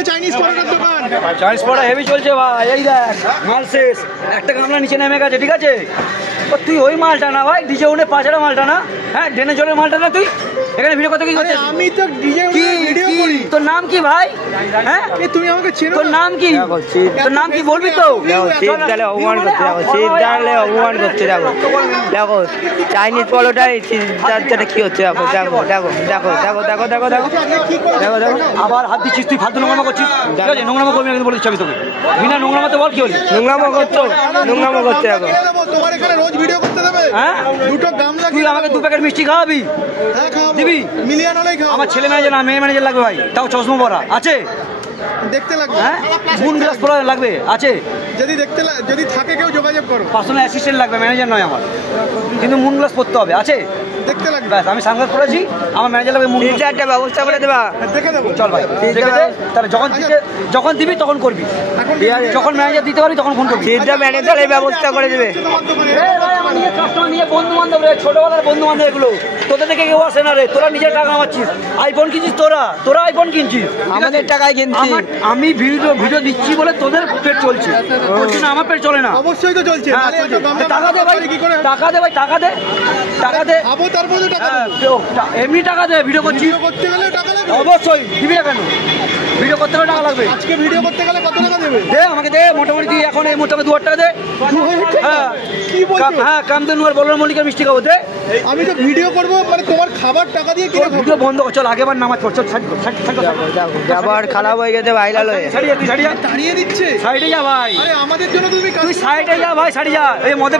হচ্ছে চাইনিজ পরোটার দোকান। চাইনিজ পরোটা হেভি চলছে ভাই, এই দেখ মাল শেষ, একটা গামলা নিচে নেমে গেছে, ঠিক আছে? তুই ওই মালটা না ভাই, ডিজে উনে পাঁচড়া মালটা না, হ্যাঁ ড্রেনে জলের মালটা না, তুই এখানে ভিডিও করতে কি করছিস? আমি তো ডিজে ভিডিও করি। তোর নাম কি ভাই? হ্যাঁ তুমি আমাকে চেনো? তোর নাম কি? তোর নাম কি বলবি তো? শীতকালে অপমান করছে, দেখো শীতকালে অপমান করছে, দেখো দেখো চাইনিজ পরোটায় শীতকালে কি হচ্ছে, দেখো দেখো দেখো দেখো দেখো দেখো দেখো দেখো দেখো দেখো আবার হাত দিচ্ছিস তুই, ফালতু নোংরামো করছিস, ঠিক আছে? নোংরামো করবি না কিন্তু বলে দিচ্ছি আমি তোকে, বিনা নোংরামোতে বল কি হল? নোংরামো করছো, নোংরামো করছে, দেখো তোমার এখানে রোজ ভিডিও করতে দেবে? হ্যাঁ দুটো গামলা তুই আমাকে 2 প্যাকেট মিষ্টি খাওয়াবি? দিবি? মিলিয়ন হলেই খাও। আমার ছেলে ম্যানেজার না মেয়ে ম্যানেজার লাগবে ভাই, তাও চশমা পরা আছে, দেখতে লাগবে। হ্যাঁ মুন গ্লাস পরা লাগবে আছে, যদি থাকে কেউ যোগাযোগ করো। পার্সোনাল অ্যাসিস্ট্যান্ট লাগবে, ম্যানেজার নয় আমার, কিন্তু মুন গ্লাস পরতে হবে আছে, দেখতে লাগবে। ব্যাস আমি সানগ্লাস পরেছি, আমার ম্যানেজার লাগবে মুন গ্লাস। একটা ব্যবস্থা করে দেবা, দেখে দেবো। চল ভাই দেখে দে, তাহলে যখন দিবি তখন করবি, যখন ম্যানেজার দিতে পারবি তখন ফোন করবি। শীতটা ম্যানেজার এই ব্যবস্থা করে দেবে। বন্ধু বান্ধব রে, ছোটবেলার বন্ধু বান্ধব এগুলো, তোদের থেকে কেউ আসে না রে, তোরা নিজের টাকা কামাচ্ছিস, আইফোন কিনছিস, তোরা আইফোন কিনছিস, আমাদের টাকায় কিনছি। আমি ভিডিও দিচ্ছি বলে তোদের পেট চলছে, না আমার পেট চলে না। অবশ্যই তো চলছে। টাকা দে ভাই, টাকা দে ভাই, টাকা দে, টাকা দে, খাবো তারপরে টাকা এমনি টাকা দে, ভিডিও করছিস করতে গেলে টাকা লাগবে। অবশ্যই দিবি না কেন? ভিডিও করতে হলে টাকা লাগবে। আজকে ভিডিও করতে গেলে কত টাকা দেবে? দে আমাকে দে, মোটামুটি তুই এখন এই মোটামুটি 2000 টাকা দে। হ্যাঁ কি বলছো? হ্যাঁ কামদেনুয়ার বলরাম মল্লিকের মিষ্টি খাবো দে। আমি তো ভিডিও করবো, মানে তোমার খাবার টাকা দিয়ে কিনে খাবো। ভিডিও বন্ধ কর, চল আগেবার নামাজ পড়, চল আবার খারাপ হয়ে গেছে ভাইরাল হয়ে। তুই সাইডে যা, দাঁড়িয়ে দিচ্ছে। সাইডে যা ভাই, আরে আমাদের জন্য তুমি তুই সাইডে যা ভাই, সাইডে যা, এই মদে